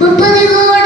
We're putting the Lord.